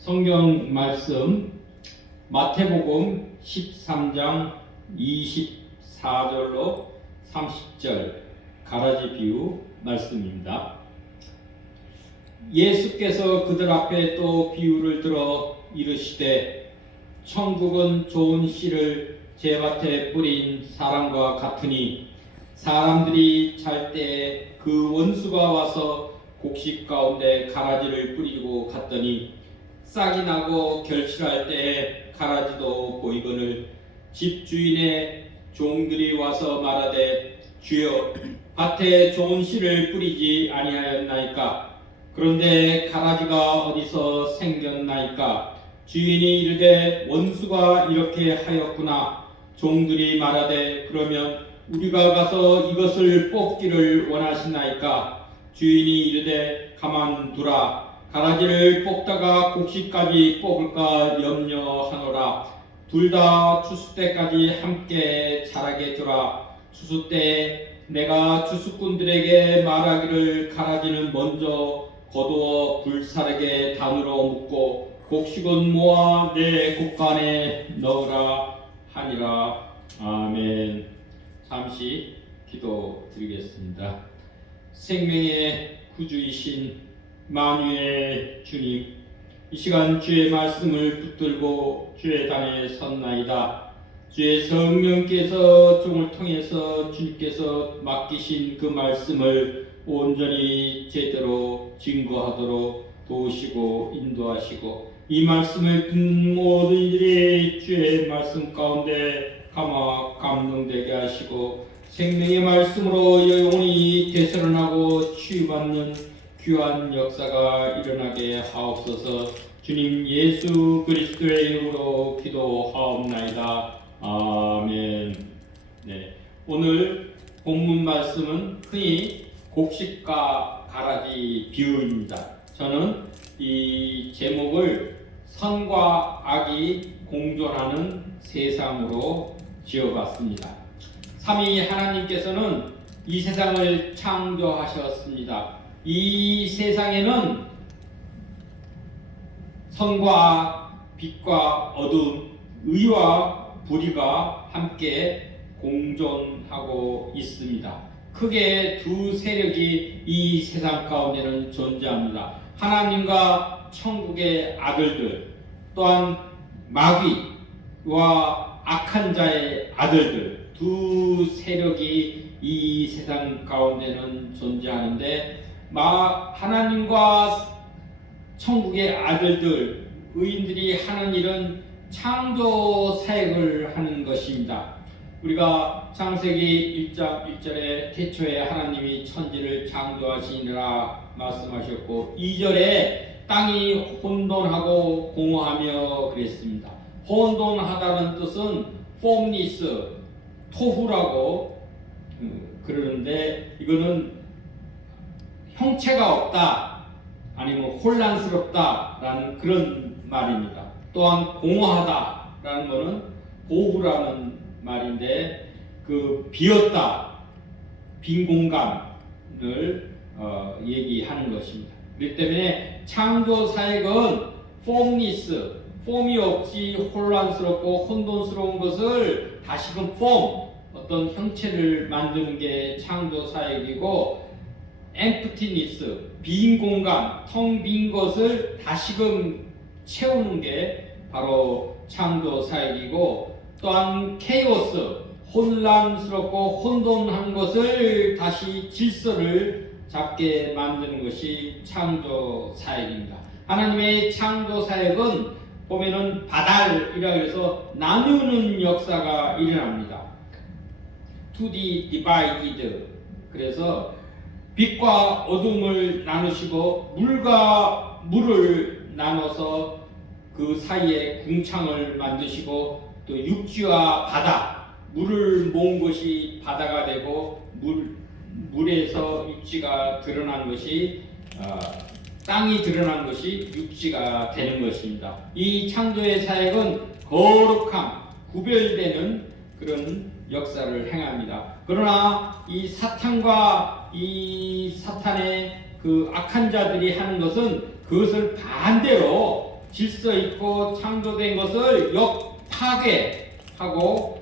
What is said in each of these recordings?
성경 말씀 마태복음 13장 24절로 30절 가라지 비유 말씀입니다. 예수께서 그들 앞에 또 비유를 들어 이르시되 천국은 좋은 씨를 제밭에 뿌린 사람과 같으니 사람들이 잘 때 그 원수가 와서 곡식 가운데 가라지를 뿌리고 갔더니 싹이 나고 결실할 때에 가라지도 보이거늘 집주인의 종들이 와서 말하되 주여 밭에 좋은 씨를 뿌리지 아니하였나이까? 그런데 가라지가 어디서 생겼나이까? 주인이 이르되 원수가 이렇게 하였구나. 종들이 말하되 그러면 우리가 가서 이것을 뽑기를 원하시나이까? 주인이 이르되 가만두라. 가라지를 뽑다가 곡식까지 뽑을까 염려하노라. 둘 다 추수 때까지 함께 자라게 두라. 추수 때에 내가 추수꾼들에게 말하기를 가라지는 먼저 거두어 불사르게 단으로 묶고 곡식은 모아 내 곡간에 넣으라 하니라. 아멘. 잠시 기도드리겠습니다. 생명의 구주이신 만유의 주님, 이 시간 주의 말씀을 붙들고 주의 단에 섰나이다. 주의 성령께서 종을 통해서 주님께서 맡기신 그 말씀을 온전히 제대로 증거하도록 도우시고 인도하시고 이 말씀을 듣는 모든 이들이 주의 말씀 가운데 감동되게 하시고 생명의 말씀으로 영혼이 되살아나고 치유받는 귀한 역사가 일어나게 하옵소서. 주님 예수 그리스도의 이름으로 기도하옵나이다. 아멘. 네, 오늘 본문 말씀은 흔히 곡식과 가라지 비유입니다. 저는 이 제목을 선과 악이 공존하는 세상으로 지어봤습니다. 삼위 하나님께서는 이 세상을 창조하셨습니다. 이 세상에는 선과 빛과 어둠, 의와 불의가 함께 공존하고 있습니다. 크게 두 세력이 이 세상 가운데는 존재합니다. 하나님과 천국의 아들들, 또한 마귀와 악한 자의 아들들, 두 세력이 이 세상 가운데는 존재하는데 하나님과 천국의 아들들, 의인들이 하는 일은 창조 사역을 하는 것입니다. 우리가 창세기 1장 1절에 태초에 하나님이 천지를 창조하시니라 말씀하셨고 2절에 땅이 혼돈하고 공허하며 그랬습니다. 혼돈하다는 뜻은 formless, 토후라고 그러는데 이거는 형체가 없다 아니면 혼란스럽다라는 그런 말입니다. 또한 공허하다라는 것은 보후라는 말인데 그 비었다, 빈 공간을 얘기하는 것입니다. 그렇기 때문에 창조 사역은 formless, 폼이 없이 혼란스럽고 혼돈스러운 것을 다시금 어떤 형체를 만드는 게 창조 사역이고 emptiness, 빈 공간, 텅 빈 것을 다시금 채우는 게 바로 창조 사역이고 또한 chaos, 혼란스럽고 혼돈한 것을 다시 질서를 잡게 만드는 것이 창조 사역입니다. 하나님의 창조 사역은 보면은 바달이라 해서 나누는 역사가 일어납니다. To be divided. 그래서 빛과 어둠을 나누시고 물과 물을 나눠서 그 사이에 궁창을 만드시고 또 육지와 바다, 물을 모은 것이 바다가 되고 물에서 육지가 드러난 것이 땅이 드러난 것이 육지가 되는 것입니다. 이 창조의 사역은 거룩함, 구별되는 그런 역사를 행합니다. 그러나 이 사탄과 이 사탄의 그 악한 자들이 하는 것은 그것을 반대로 질서 있고 창조된 것을 파괴하고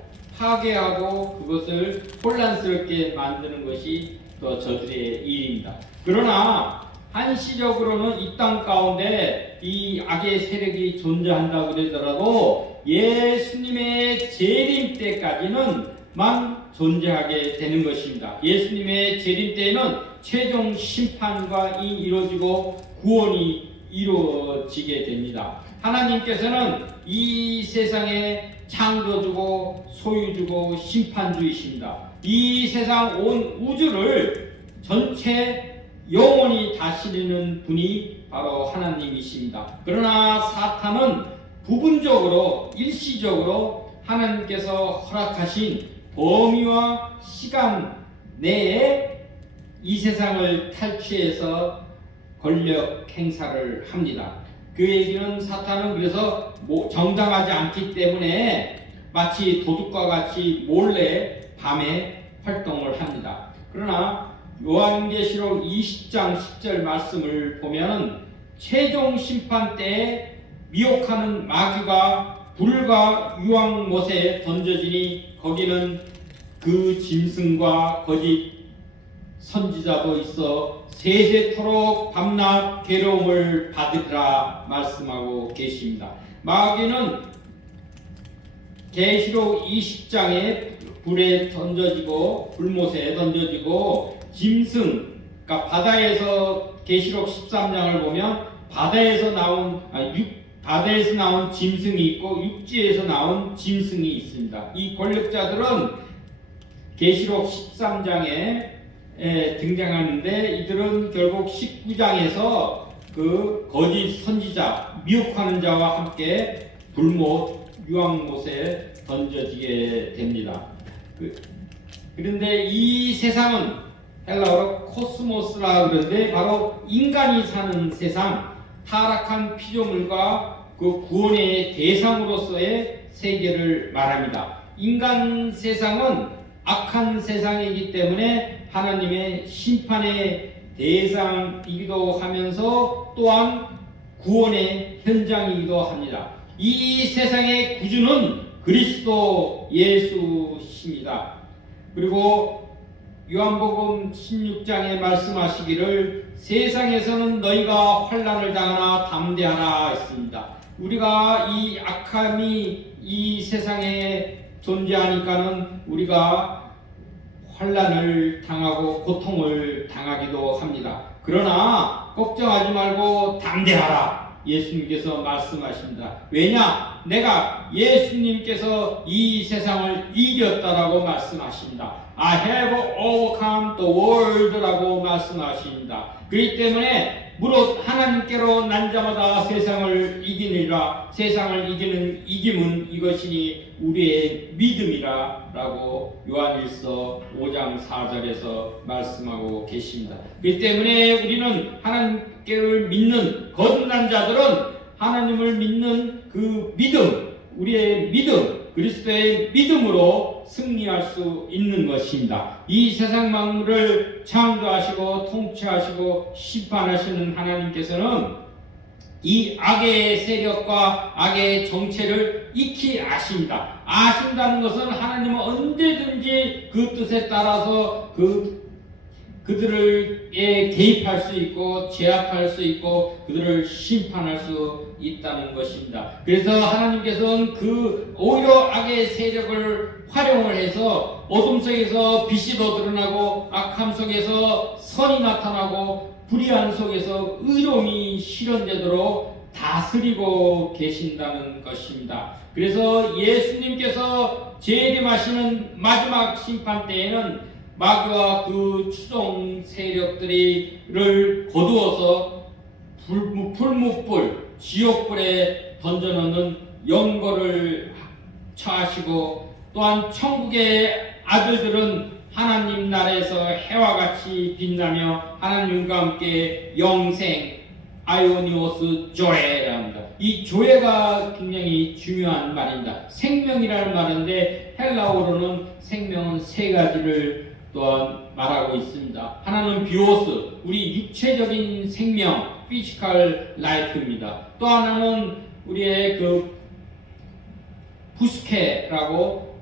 그것을 혼란스럽게 만드는 것이 또 저들의 일입니다. 그러나 한시적으로는 이 땅 가운데 이 악의 세력이 존재한다고 그러더라도 예수님의 재림 때까지는만 존재하게 되는 것입니다. 예수님의 재림 때에는 최종 심판과 이루어지고 구원이 이루어지게 됩니다. 하나님께서는 이 세상에 창조주고 소유주고 심판주이십니다. 이 세상 온 우주를 전체 영원히 다스리는 분이 바로 하나님이십니다. 그러나 사탄은 부분적으로 일시적으로 하나님께서 허락하신 범위와 시간 내에 이 세상을 탈취해서 권력 행사를 합니다. 그 얘기는 사탄은 그래서 정당하지 않기 때문에 마치 도둑과 같이 몰래 밤에 활동을 합니다. 그러나 요한계시록 20장 10절 말씀을 보면 최종 심판 때에 미혹하는 마귀가 불과 유황못에 던져지니 거기는 그 짐승과 거짓 선지자도 있어 세세토록 밤낮 괴로움을 받으리라 말씀하고 계십니다. 마귀는 계시록 20장에 불에 던져지고 불못에 던져지고 짐승, 그러니까 바다에서 계시록 13장을 보면 바다에서 나온 짐승이 있고 육지에서 나온 짐승이 있습니다. 이 권력자들은 계시록 13장에 등장하는데 이들은 결국 19장에서 그 거짓 선지자, 미혹하는 자와 함께 불못, 유황못에 던져지게 됩니다. 그런데 이 세상은 헬라어로 코스모스라 그러는데 바로 인간이 사는 세상, 타락한 피조물과 그 구원의 대상으로서의 세계를 말합니다. 인간 세상은 악한 세상이기 때문에 하나님의 심판의 대상이기도 하면서 또한 구원의 현장이기도 합니다. 이 세상의 구주는 그리스도 예수십니다. 그리고 요한복음 16장에 말씀하시기를 세상에서는 너희가 환난을 당하나 담대하라 했습니다. 우리가 이 악함이 이 세상에 존재하니까는 우리가 환난을 당하고 고통을 당하기도 합니다. 그러나 걱정하지 말고 담대하라 예수님께서 말씀하십니다. 왜냐? 내가 예수님께서 이 세상을 이겼다라고 말씀하십니다. I have overcome the world라고 말씀하십니다. 그렇기 때문에 무릇 하나님께로 난 자마다 세상을 이기느니라. 세상을 이기는 이김은 이것이니 우리의 믿음이라 라고 요한일서 5장 4절에서 말씀하고 계십니다. 그렇기 때문에 우리는 하나님께를 믿는 거듭난 자들은 하나님을 믿는 그 믿음, 우리의 믿음, 그리스도의 믿음으로 승리할 수 있는 것입니다. 이 세상 만물을 창조하시고 통치하시고 심판하시는 하나님께서는 이 악의 세력과 악의 정체를 익히 아십니다. 아신다는 것은 하나님은 언제든지 그 뜻에 따라서 그들에게 개입할 수 있고 제압할 수 있고 그들을 심판할 수 있다는 것입니다. 그래서 하나님께서는 오히려 악의 세력을 활용을 해서 어둠 속에서 빛이 더 드러나고 악함 속에서 선이 나타나고 불의한 속에서 의로움이 실현되도록 다스리고 계신다는 것입니다. 그래서 예수님께서 재림하시는 마지막 심판 때에는 마귀와 그 추종 세력들을 거두어서 풀무불, 지옥불에 던져놓는 영거를 처하시고 또한 천국의 아들들은 하나님 나라에서 해와 같이 빛나며 하나님과 함께 영생, 아이오니오스 조에라 합니다. 이 조에가 굉장히 중요한 말입니다. 생명이라는 말인데 헬라어로는 생명은 세 가지를 또한 말하고 있습니다. 하나는 비오스, 우리 육체적인 생명, 피지컬 라이프입니다. 또 하나는 우리의 그 부스케라고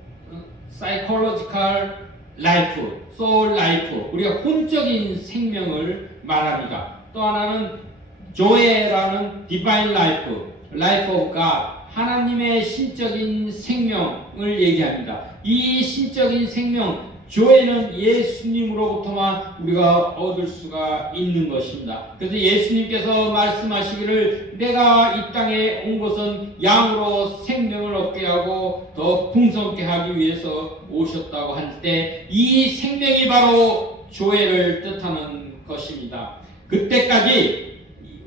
사이콜로지컬 라이프, 소울 라이프, 우리가 혼적인 생명을 말합니다. 또 하나는 조에라는 디바인 라이프, 라이프 오브 갓, 하나님의 신적인 생명을 얘기합니다. 이 신적인 생명, 조에는 예수님으로부터만 우리가 얻을 수가 있는 것입니다. 그래서 예수님께서 말씀하시기를 내가 이 땅에 온 것은 양으로 생명을 얻게 하고 더 풍성케 하기 위해서 오셨다고 할 때 이 생명이 바로 조에를 뜻하는 것입니다. 그때까지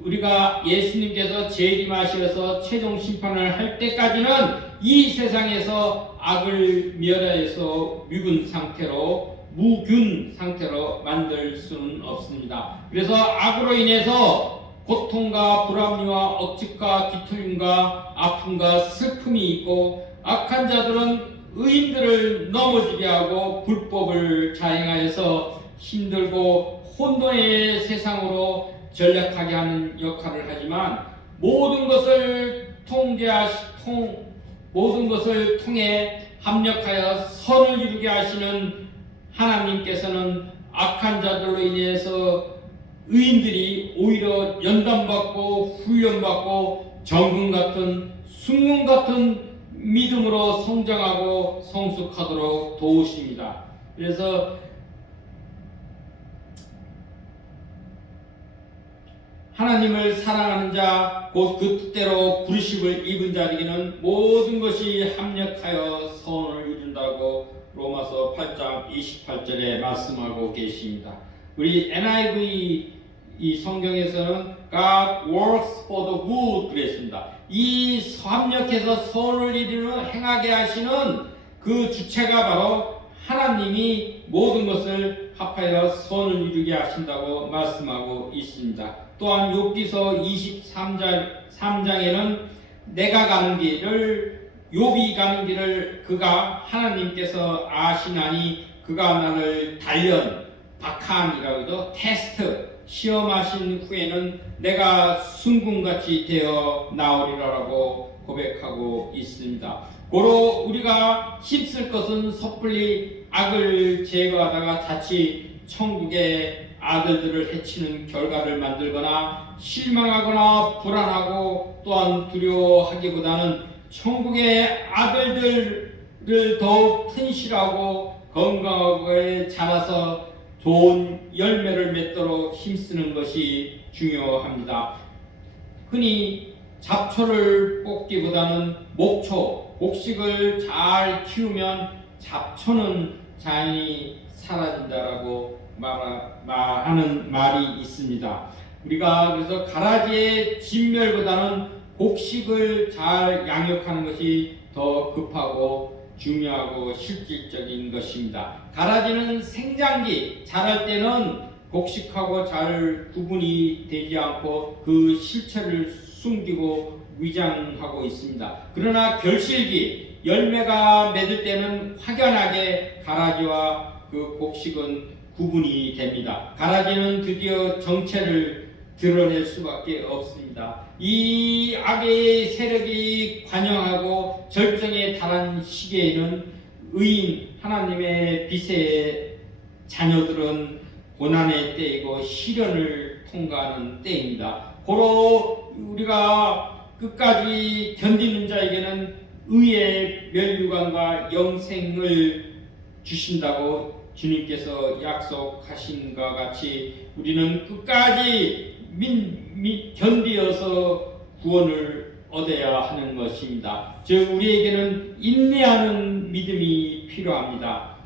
우리가 예수님께서 재림하셔서 최종 심판을 할 때까지는 이 세상에서 악을 멸하여서 무균 상태로 만들 수는 없습니다. 그래서 악으로 인해서 고통과 불합리와 억측과 뒤틀림과 아픔과 슬픔이 있고, 악한 자들은 의인들을 넘어지게 하고 불법을 자행하여서 힘들고 혼돈의 세상으로 전략하게 하는 역할을 하지만, 모든 것을 통해 합력하여 선을 이루게 하시는 하나님께서는 악한 자들로 인해서 의인들이 오히려 연단받고 훈련받고 정금 같은 순금 같은 믿음으로 성장하고 성숙하도록 도우십니다. 그래서 하나님을 사랑하는 자, 곧 그 뜻대로 부르심을 입은 자에게는 모든 것이 합력하여 선을 이룬다고 로마서 8장 28절에 말씀하고 계십니다. 우리 NIV 이 성경에서는 God works for the good 그랬습니다. 이 합력해서 선을 이루는 행하게 하시는 그 주체가 바로 하나님이 모든 것을 합하여 선을 이루게 하신다고 말씀하고 있습니다. 또한 욥기서 23장에는 내가 가는 길을, 욥이 가는 길을 그가 하나님께서 아시나니 그가 나를 단련, 박한이라고도 테스트, 시험하신 후에는 내가 순금같이 되어 나오리라고 고백하고 있습니다. 고로 우리가 힘쓸 것은 섣불리 악을 제거하다가 자칫 천국의 아들들을 해치는 결과를 만들거나 실망하거나 불안하고 또한 두려워하기보다는 천국의 아들들을 더욱 튼실하고 건강하게 자라서 좋은 열매를 맺도록 힘쓰는 것이 중요합니다. 흔히 잡초를 뽑기보다는 목초, 곡식을 잘 키우면 잡초는 자연히 사라진다라고 말하는 말이 있습니다. 우리가 그래서 가라지의 진멸보다는 곡식을 잘 양육하는 것이 더 급하고 중요하고 실질적인 것입니다. 가라지는 생장기 자랄 때는 곡식하고 잘 구분이 되지 않고 그 실체를 숨기고 위장하고 있습니다. 그러나 결실기 열매가 맺을 때는 확연하게 가라지와 그 곡식은 구분이 됩니다. 가라지는 드디어 정체를 드러낼 수밖에 없습니다. 이 악의 세력이 관영하고 절정에 달한 시기에는 의인 하나님의 빛의 자녀들은 고난의 때이고 시련을 통과하는 때입니다. 고로 우리가 끝까지 견디는 자에게는 의의 멸류관과 영생을 주신다고 주님께서 약속하신 것 같이 우리는 끝까지 견디어서 구원을 얻어야 하는 것입니다. 즉 우리에게는 인내하는 믿음이 필요합니다.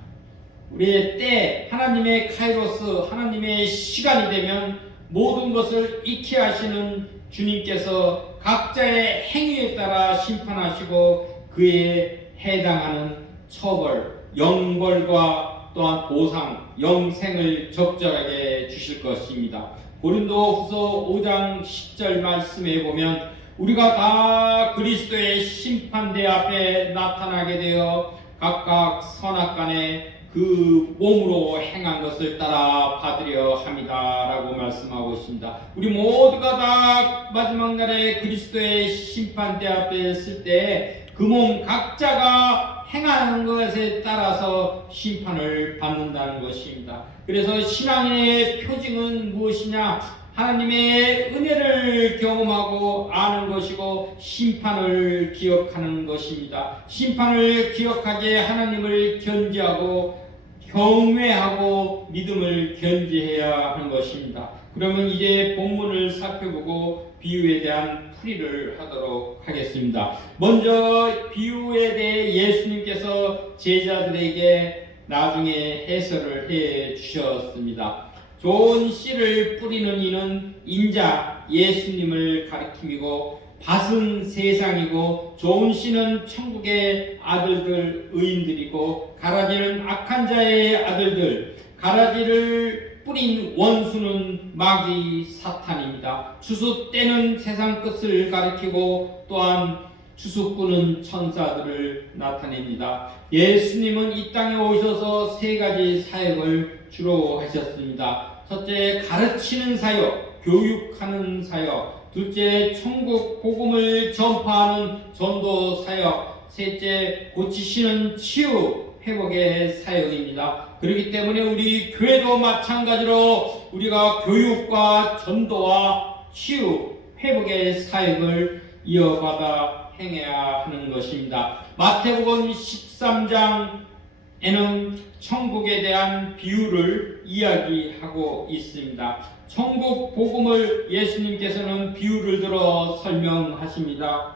우리의 때, 하나님의 카이로스, 하나님의 시간이 되면 모든 것을 익히 하시는 주님께서 각자의 행위에 따라 심판하시고 그에 해당하는 처벌, 영벌과 또한 보상, 영생을 적절하게 주실 것입니다. 고린도후서 5장 10절 말씀에 보면 우리가 다 그리스도의 심판대 앞에 나타나게 되어 각각 선악간에 그 몸으로 행한 것을 따라 받으려 함이다라고 말씀하고 있습니다. 우리 모두가 다 마지막 날에 그리스도의 심판대 앞에 설 때 그 몸 각자가 행하는 것에 따라서 심판을 받는다는 것입니다. 그래서 신앙의 표징은 무엇이냐? 하나님의 은혜를 경험하고 아는 것이고 심판을 기억하는 것입니다. 심판을 기억하기에 하나님을 견지하고 경외하고 믿음을 견지해야 하는 것입니다. 그러면 이제 본문을 살펴보고 비유에 대한 풀이를 하도록 하겠습니다. 먼저 비유에 대해 예수님께서 제자들에게 나중에 해설을 해 주셨습니다. 좋은 씨를 뿌리는 이는 인자 예수님을 가리킴이고 밭은 세상이고 좋은 씨는 천국의 아들들 의인들이고 가라지는 악한 자의 아들들 가라지를 뿌린 원수는 마귀 사탄입니다. 추수 때는 세상 끝을 가리키고 또한 추수꾼은 천사들을 나타냅니다. 예수님은 이 땅에 오셔서 세 가지 사역을 주로 하셨습니다. 첫째, 가르치는 사역, 교육하는 사역. 둘째, 천국 복음을 전파하는 전도 사역. 셋째, 고치시는 치유 회복의 사역입니다. 그렇기 때문에 우리 교회도 마찬가지로 우리가 교육과 전도와 치유 회복의 사역을 이어받아 행해야 하는 것입니다. 마태복음 13장에는 천국에 대한 비유를 이야기하고 있습니다. 천국 복음을 예수님께서는 비유를 들어 설명하십니다.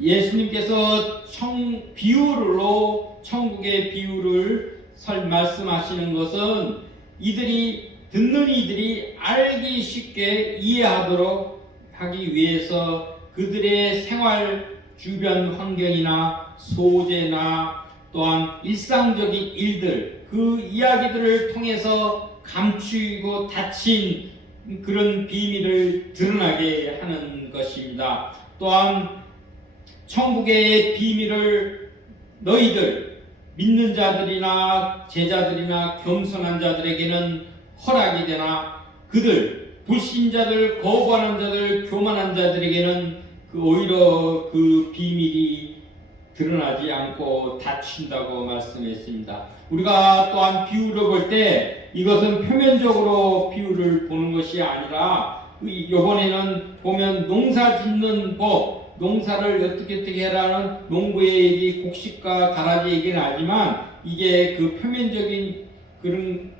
예수님께서 비유로 천국의 비유를 말씀하시는 것은 듣는 이들이 알기 쉽게 이해하도록 하기 위해서 그들의 생활 주변 환경이나 소재나 또한 일상적인 일들 그 이야기들을 통해서 감추고 닫힌 그런 비밀을 드러나게 하는 것입니다. 또한 천국의 비밀을 너희들 믿는 자들이나 제자들이나 겸손한 자들에게는 허락이 되나 그들 불신자들 거부하는 자들 교만한 자들에게는 오히려 그 비밀이 드러나지 않고 닫힌다고 말씀했습니다. 우리가 또한 비유를 볼 때 이것은 표면적으로 비유를 보는 것이 아니라 이번에는 보면 농사 짓는 법 농사를 어떻게 해라는 농부의 얘기, 곡식과 가라지 얘기는 하지만 이게 그 표면적인 그런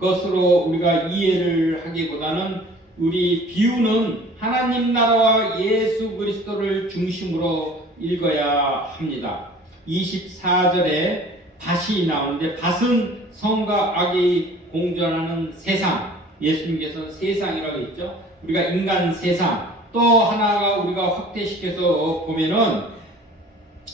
것으로 우리가 이해를 하기보다는 우리 비유는 하나님 나라와 예수 그리스도를 중심으로 읽어야 합니다. 24절에 밭이 나오는데 밭은 성과 악이 공존하는 세상, 예수님께서는 세상이라고 했죠. 우리가 인간 세상, 또 하나가 우리가 확대시켜서 보면은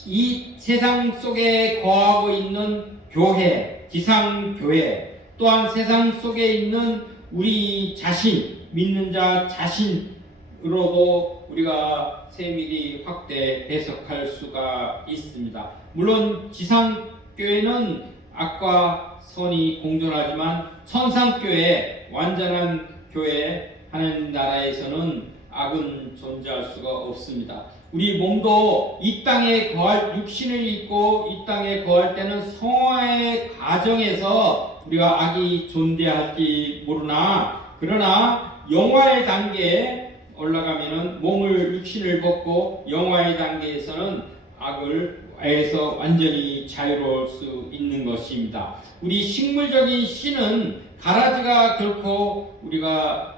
이 세상 속에 거하고 있는 교회, 지상교회, 또한 세상 속에 있는 우리 자신, 믿는 자 자신으로도 우리가 세밀히 확대 해석할 수가 있습니다. 물론 지상교회는 악과 선이 공존하지만 천상교회, 완전한 교회, 하나님 나라에서는 악은 존재할 수가 없습니다. 우리 몸도 이 땅에 거할 육신을 입고 이 땅에 거할 때는 성화의 과정에서 우리가 악이 존재할지 모르나 그러나 영화의 단계에 올라가면은 몸을 육신을 벗고 영화의 단계에서는 악에서 완전히 자유로울 수 있는 것입니다. 우리 식물적인 씨는 가라지가 결코 우리가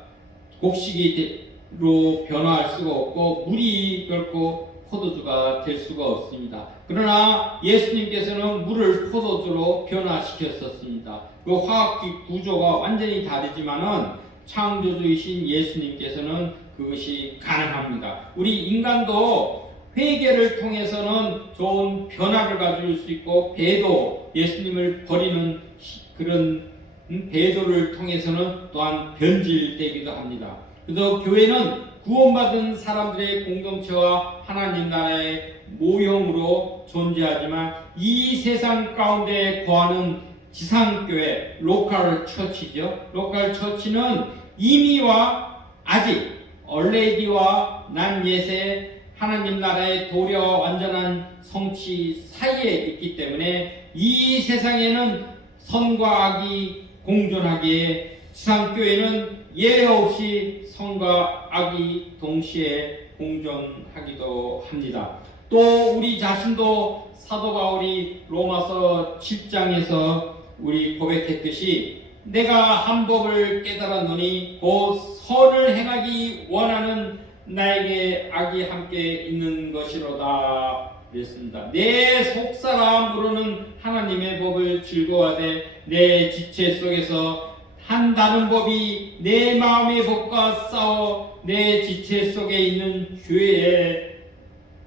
곡식으로 변화할 수가 없고 물이 결코 포도주가 될 수가 없습니다. 그러나 예수님께서는 물을 포도주로 변화시켰었습니다. 그 화학 구조가 완전히 다르지만은 창조주이신 예수님께서는 그것이 가능합니다. 우리 인간도 회개를 통해서는 좋은 변화를 가질 수 있고 배도 예수님을 버리는 그런 배도를 통해서는 또한 변질되기도 합니다. 그래서 교회는 구원받은 사람들의 공동체와 하나님 나라의 모형으로 존재하지만 이 세상 가운데 거하는 지상교회, 로컬 처치죠. 로컬 처치는 이미와 아직 얼레디와 난 예세 하나님 나라의 도려 완전한 성취 사이에 있기 때문에 이 세상에는 선과 악이 공존하기에 지상교회는 예외 없이 선과 악이 동시에 공존하기도 합니다. 또 우리 자신도 사도 바울이 로마서 7장에서 우리 고백했듯이 내가 한 법을 깨달았노니 곧 선을 행하기 원하는 나에게 악이 함께 있는 것이로다 그랬습니다. 내 속사람으로는 하나님의 법을 즐거워하되 내 지체 속에서 한 다른 법이 내 마음의 법과 싸워 내 지체 속에 있는 죄의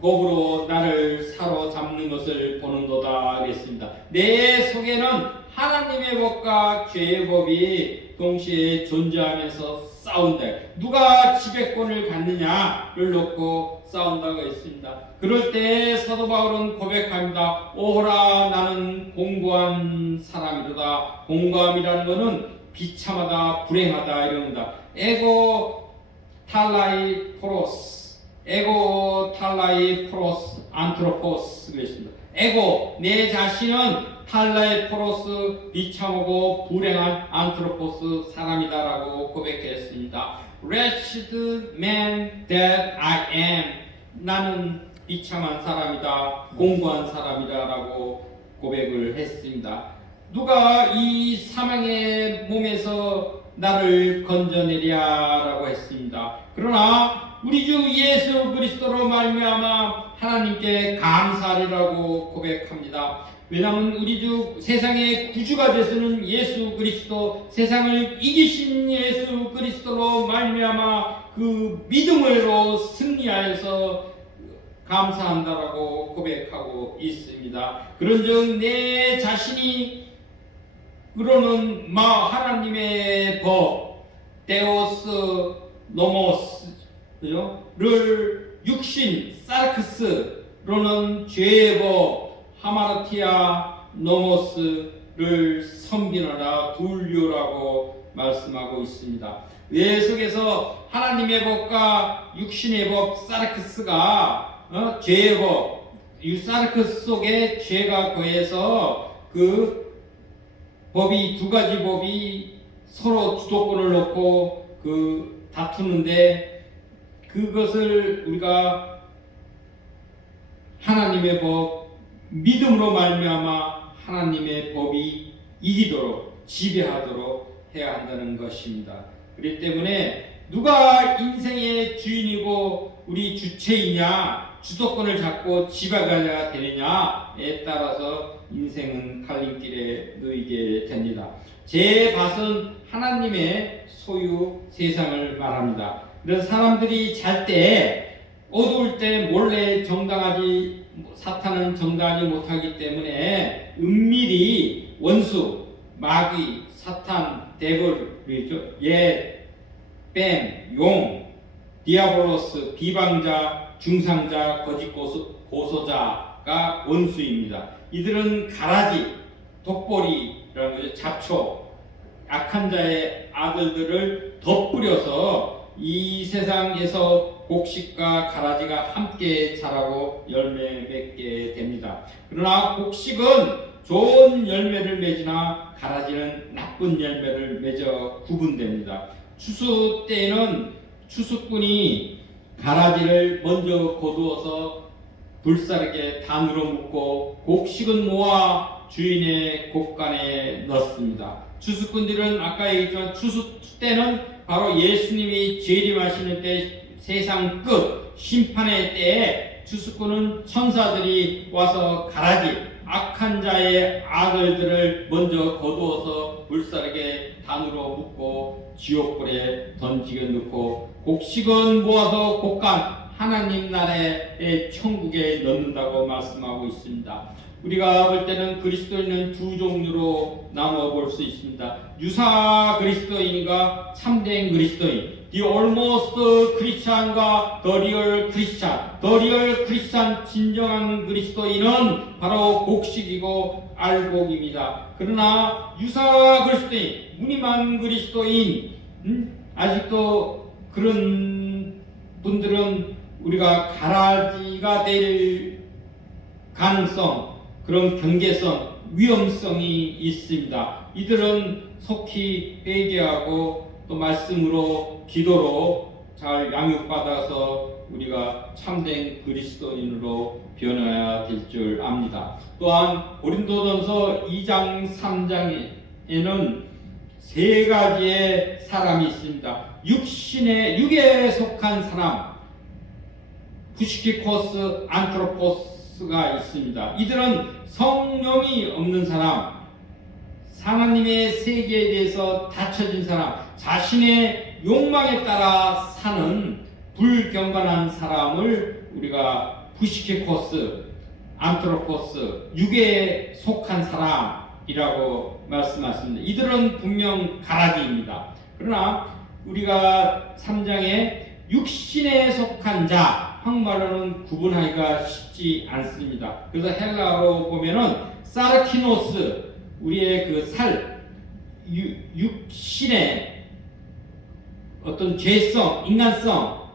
법으로 나를 사로잡는 것을 보는도다 그랬습니다. 내 속에는 하나님의 법과 죄의 법이 동시에 존재하면서 싸운다. 누가 지배권을 갖느냐를 놓고 싸운다고 했습니다. 그럴 때 사도 바울은 고백합니다. 오호라 나는 공고한 사람이로다. 공고함이라는 것은 비참하다, 불행하다 이럽니다. 에고 탈라이 포로스, 에고 탈라이 포로스 안트로포스 그랬습니다. 에고 내 자신은 탈라이 포로스 비참하고 불행한 안트로포스 사람이다라고 고백했습니다. Wretched man that I am, 나는 비참한 사람이다, 공고한 사람이다라고 고백을 했습니다. 누가 이 사망의 몸에서 나를 건져내랴라고 했습니다. 그러나 우리 주 예수 그리스도로 말미암아 하나님께 감사하리라고 고백합니다. 왜냐하면 우리 주 세상의 구주가 되시는 예수 그리스도, 세상을 이기신 예수 그리스도로 말미암아 그 믿음으로 승리하여서 감사한다라고 고백하고 있습니다. 그런즉 내 자신이 그러는 하나님의 법 데오스 노모스 를 육신 사르크스로는 죄의 법 하마르티아 노모스를 섬기느라 둘류라고 말씀하고 있습니다. 뇌 속에서 하나님의 법과 육신의 법 사르크스가 죄의 법, 이 사르크스 속에 죄가 거해서 그 법이 두 가지 법이 서로 주도권을 놓고 다투는데 그것을 우리가 하나님의 법 믿음으로 말미암아 하나님의 법이 이기도록 지배하도록 해야 한다는 것입니다. 그렇기 때문에 누가 인생의 주인이고 우리 주체이냐 주도권을 잡고 지배자가 되느냐에 따라서 인생은 갈림길에 놓이게 됩니다. 제 밭은 하나님의 소유 세상을 말합니다. 그래서 사람들이 잘 때 어두울 때 몰래 정당하지 사탄은 정당하지 못하기 때문에 은밀히 원수, 마귀, 사탄, 데블, 뱀, 용, 디아볼로스, 비방자, 중상자, 거짓 고소자가 원수입니다. 이들은 가라지, 독보리라는 거죠. 잡초, 악한 자의 아들들을 덧뿌려서 이 세상에서 곡식과 가라지가 함께 자라고 열매 맺게 됩니다. 그러나 곡식은 좋은 열매를 맺으나 가라지는 나쁜 열매를 맺어 구분됩니다. 추수 때에는 추수꾼이 가라지를 먼저 거두어서 불사르게 단으로 묶고 곡식은 모아 주인의 곡간에 넣습니다. 추수꾼들은 아까 얘기했지만 추수 때는 바로 예수님이 재림하시는 때 세상 끝 심판의 때에 추수꾼은 천사들이 와서 가라지 악한 자의 아들들을 먼저 거두어서 불사르게 단으로 묶고 지옥불에 던지게 넣고 곡식은 모아서 곡간 하나님 나라의 천국에 넣는다고 말씀하고 있습니다. 우리가 볼 때는 그리스도인은 두 종류로 나누어 볼 수 있습니다. 유사 그리스도인과 참된 그리스도인. the almost Christian과 the real Christian, the real Christian 진정한 그리스도인은 바로 곡식이고 알곡입니다. 그러나 유사 그리스도인, 무늬만 그리스도인, 아직도 그런 분들은 우리가 가라지가 될 가능성, 그런 경계성, 위험성이 있습니다. 이들은 속히 회개하고 또 말씀으로 기도로 잘 양육받아서 우리가 참된 그리스도인으로 변화해야 될 줄 압니다. 또한 고린도전서 2장 3장에는 세 가지의 사람이 있습니다. 육에 속한 사람, 부시키코스, 안트로포스가 있습니다. 이들은 성령이 없는 사람, 하나님의 세계에 대해서 닫혀진 사람, 자신의 욕망에 따라 사는 불경건한 사람을 우리가 부시키코스, 안트로포스, 육에 속한 사람이라고 말씀하십니다. 이들은 분명 가라지입니다. 그러나 우리가 3장에 육신에 속한 자, 한국말로는 구분하기가 쉽지 않습니다. 그래서 헬라어로 보면은 사르키노스, 우리의 그 살, 육신의 어떤 죄성, 인간성,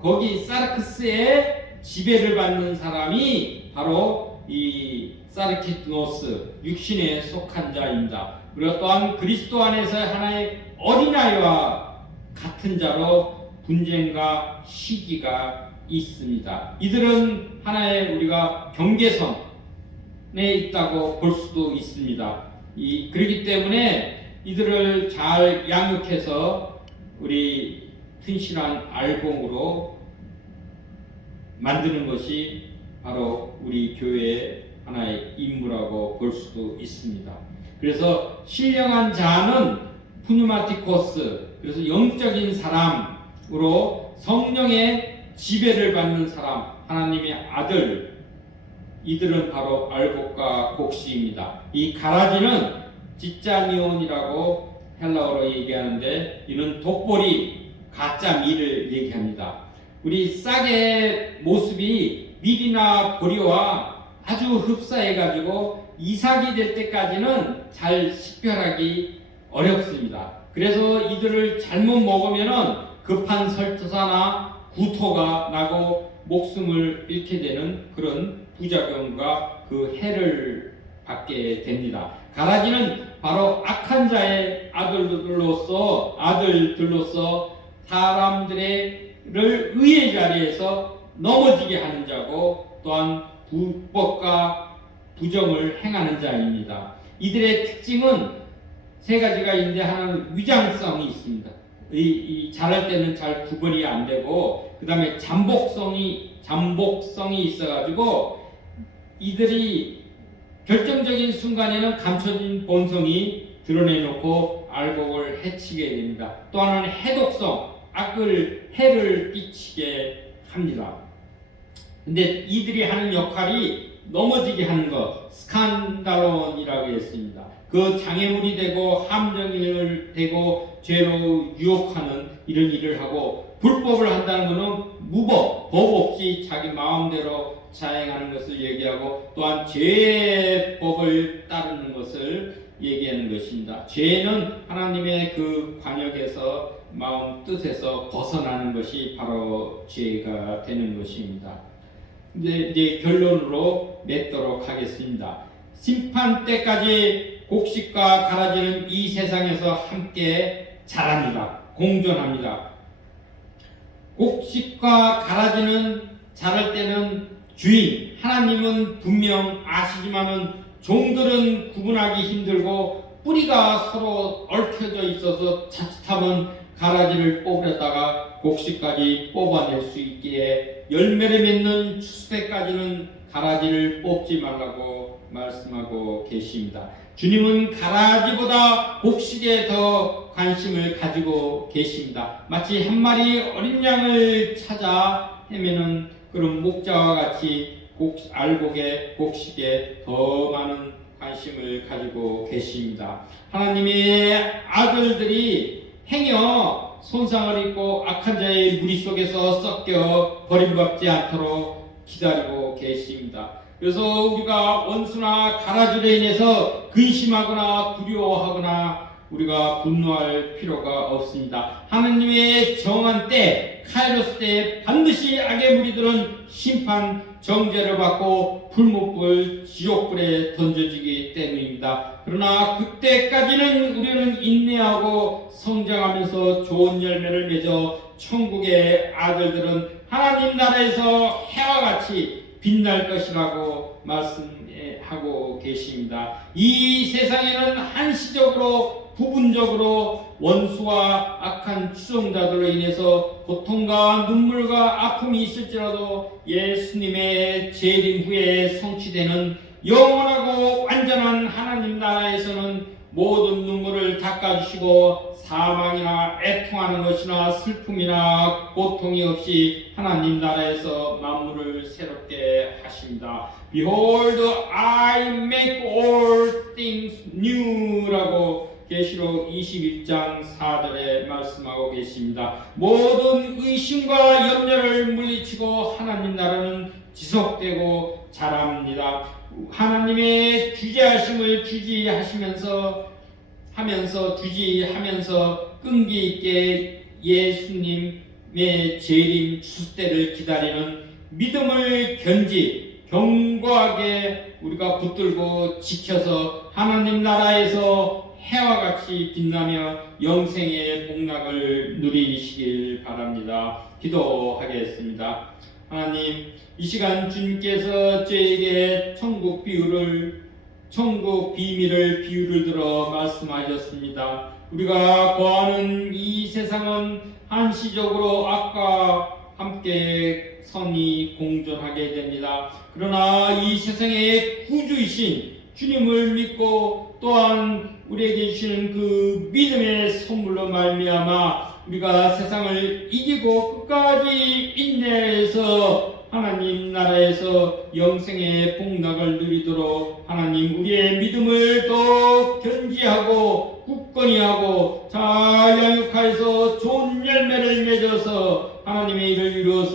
거기 사르크스의 지배를 받는 사람이 바로 이 사르키노스, 육신에 속한 자입니다. 그리고 또한 그리스도 안에서의 하나의 어린아이와 같은 자로 분쟁과 시기가 있습니다. 이들은 하나의 우리가 경계선에 있다고 볼 수도 있습니다. 그렇기 때문에 이들을 잘 양육해서 우리 튼실한 알곡으로 만드는 것이 바로 우리 교회의 하나의 임무라고 볼 수도 있습니다. 그래서 신령한 자는 푸뉴마티코스, 그래서 영적인 사람으로 성령의 지배를 받는 사람, 하나님의 아들, 이들은 바로 알곡과 곡식입니다. 이 가라지는 지짜니온이라고 헬라어로 얘기하는데, 이는 독보리, 가짜 밀을 얘기합니다. 우리 싹의 모습이 밀이나 보리와 아주 흡사해가지고 이삭이 될 때까지는 잘 식별하기 어렵습니다. 그래서 이들을 잘못 먹으면은 급한 설사나 구토가 나고 목숨을 잃게 되는 그런 부작용과 그 해를 받게 됩니다. 가라지는 바로 악한 자의 아들들로서 사람들을 의의 자리에서 넘어지게 하는 자고, 또한 불법과 부정을 행하는 자입니다. 이들의 특징은 세 가지가 있는데, 하나는 위장성이 있습니다. 자랄 때는 잘 구분이 안 되고, 그 다음에 잠복성이 있어가지고 이들이 결정적인 순간에는 감춰진 본성이 드러내놓고 알곡을 해치게 됩니다. 또 하나는 해독성, 해를 끼치게 합니다. 근데 이들이 하는 역할이 넘어지게 하는 것, 스칸달론이라고 했습니다. 그 장애물이 되고 함정을 되고 죄로 유혹하는 이런 일을 하고, 불법을 한다는 것은 무법, 법 없이 자기 마음대로 자행하는 것을 얘기하고, 또한 죄의 법을 따르는 것을 얘기하는 것입니다. 죄는 하나님의 그 관역에서 마음 뜻에서 벗어나는 것이 바로 죄가 되는 것입니다. 이제 결론으로 맺도록 하겠습니다. 심판 때까지 곡식과 가라지는 이 세상에서 함께 자랍니다. 공존합니다. 곡식과 가라지는 자랄 때는 주인, 하나님은 분명 아시지만은 종들은 구분하기 힘들고, 뿌리가 서로 얽혀져 있어서 자칫하면 가라지를 뽑으려다가 곡식까지 뽑아낼 수 있기에 열매를 맺는 추수 때까지는 가라지를 뽑지 말라고 말씀하고 계십니다. 주님은 가라지보다 곡식에 더 관심을 가지고 계십니다. 마치 한 마리 어린 양을 찾아 헤매는 그런 목자와 같이 알곡에, 곡식에 더 많은 관심을 가지고 계십니다. 하나님의 아들들이 행여 손상을 입고 악한 자의 무리 속에서 섞여 버림받지 않도록 기다리고 계십니다. 그래서 우리가 원수나 가라지로 인해서 근심하거나 두려워하거나 우리가 분노할 필요가 없습니다. 하느님의 정한 때, 카이로스 때 반드시 악의 무리들은 심판, 정죄를 받고 불못불 지옥불에 던져지기 때문입니다. 그러나 그때까지는 우리는 인내하고 성장하면서 좋은 열매를 맺어 천국의 아들들은 하나님 나라에서 해와 같이 빛날 것이라고 말씀하고 계십니다. 이 세상에는 한시적으로 부분적으로 원수와 악한 추종자들로 인해서 고통과 눈물과 아픔이 있을지라도 예수님의 재림 후에 성취되는 영원하고 완전한 하나님 나라에서는 모든 눈물을 닦아주시고 사망이나 애통하는 것이나 슬픔이나 고통이 없이 하나님 나라에서 만물을 새롭게 하십니다. Behold, I make all things new라고 계시록 21장 4절에 말씀하고 계십니다. 모든 의심과 염려를 물리치고 하나님 나라는 지속되고 자랍니다. 하나님의 주재하심을 주지하면서 끈기 있게 예수님의 재림 추수 때를 기다리는 믿음을 견고하게 우리가 붙들고 지켜서 하나님 나라에서 해와 같이 빛나며 영생의 복락을 누리시길 바랍니다. 기도하겠습니다. 하나님, 이 시간 주님께서 저에게 천국 비밀을 비유를 들어 말씀하셨습니다. 우리가 거하는 이 세상은 한시적으로 악과 함께 선이 공존하게 됩니다. 그러나 이 세상의 구주이신 주님을 믿고 또한 우리에게 주시는 그 믿음의 선물로 말미암아 우리가 세상을 이기고 끝까지 인내해서 하나님 나라에서 영생의 복락을 누리도록 하나님 우리의 믿음을 더 견지하고 굳건히 하고 잘 양육하여서 좋은 열매를 맺어서 하나님의 일을 이루어서